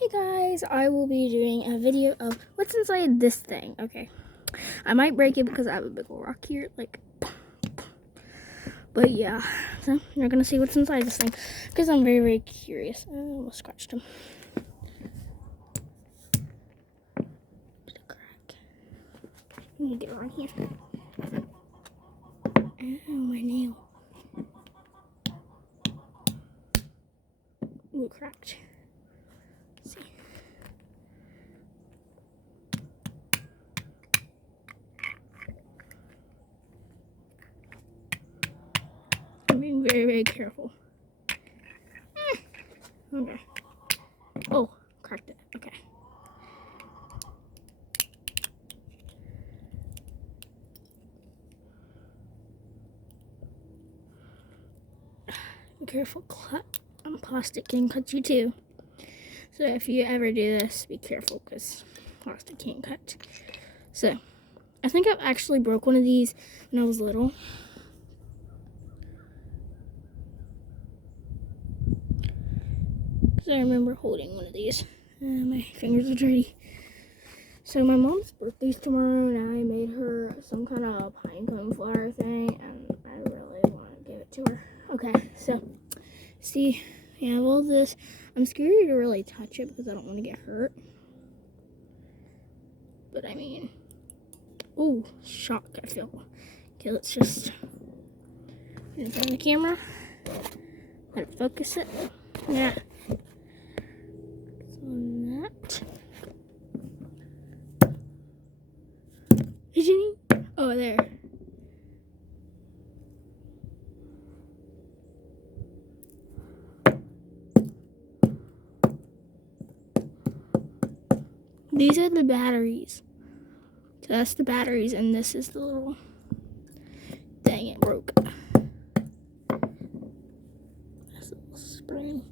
Hey guys, I will be doing a video of what's inside this thing. Okay, I might break it because I have a big old rock here, but yeah, so you're gonna see what's inside this thing because I'm very, very curious. I almost scratched him. Crack. Let me get around here. Ow, my nail. Ooh, it cracked. Let's see. I'm being very, very careful. Okay. Oh, cracked it. Okay. Be careful, plastic can cut you too. So if you ever do this, be careful because plastic can cut. So I think I've actually broke one of these when I was little. Because I remember holding one of these. My fingers are dirty. So my mom's birthday's tomorrow and I made her some kind of pine cone flower thing and I really want to give it to her. Okay, so see, we have all this. I'm scared to really touch it because I don't want to get hurt. But I mean, ooh, shock I feel. Okay, let's just put it on the camera. Let it focus it. Yeah. So on that. Oh, there. These are the batteries. So that's the batteries, and this is the little. Dang, it broke. That's a little spring.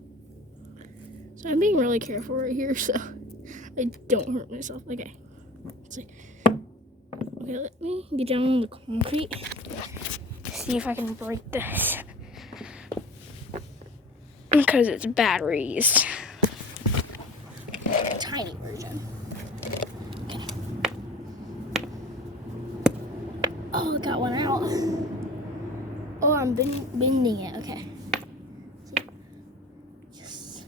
So I'm being really careful right here, so I don't hurt myself. Okay. Let's see. Okay, let me get down on the concrete. See if I can break this. Because it's batteries. Tiny version. Okay. Oh, I got one out. Oh, I'm bending it. Okay. Yes.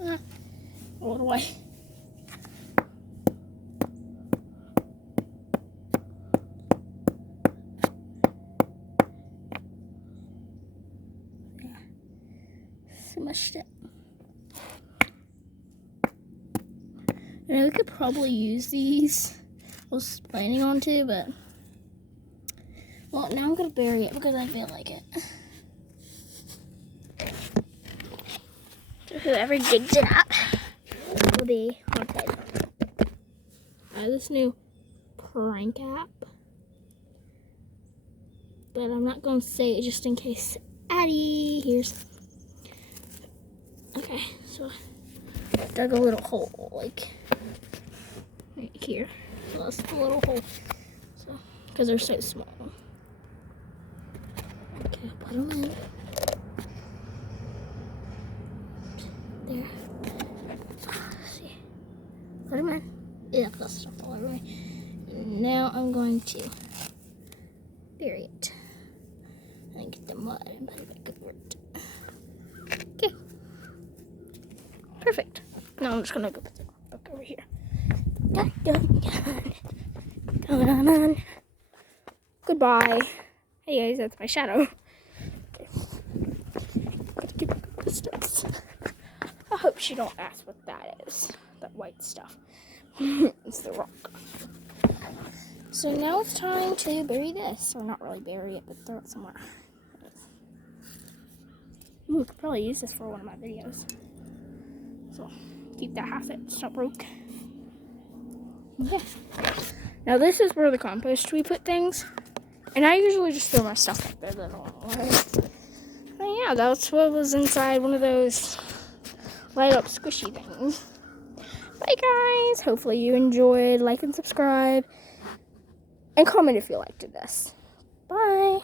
A little way. Smushed it. And we could probably use these. I was planning on to, but well, now I'm gonna bury it because I feel like it. So whoever digs it up will be haunted. I have this new prank app, but I'm not gonna say it just in case Addie hears. Okay, so I dug a little hole, like right here. So that's the little hole. So, because they're so small. Okay, put them in. There. Let's see. Put them in. Yeah, that's stuff all over me. And now I'm going to bury it. And get the mud and put it back over it. Okay. Perfect. Now I'm just gonna go put the book over here. Dun, dun, dun. Dun, dun, dun. Goodbye. Hey guys, that's my shadow. Okay. I hope she don't ask what that is. That white stuff. It's the rock. So now it's time to bury this. Or not really bury it, but throw it somewhere. Ooh, I could probably use this for one of my videos. So keep that half it. It's not broke. Okay. Now this is where the compost we put things. And I usually just throw my stuff like there that I don't want. But yeah, that's what was inside one of those light up squishy things. Bye guys. Hopefully you enjoyed. Like and subscribe. And comment if you liked this. Bye.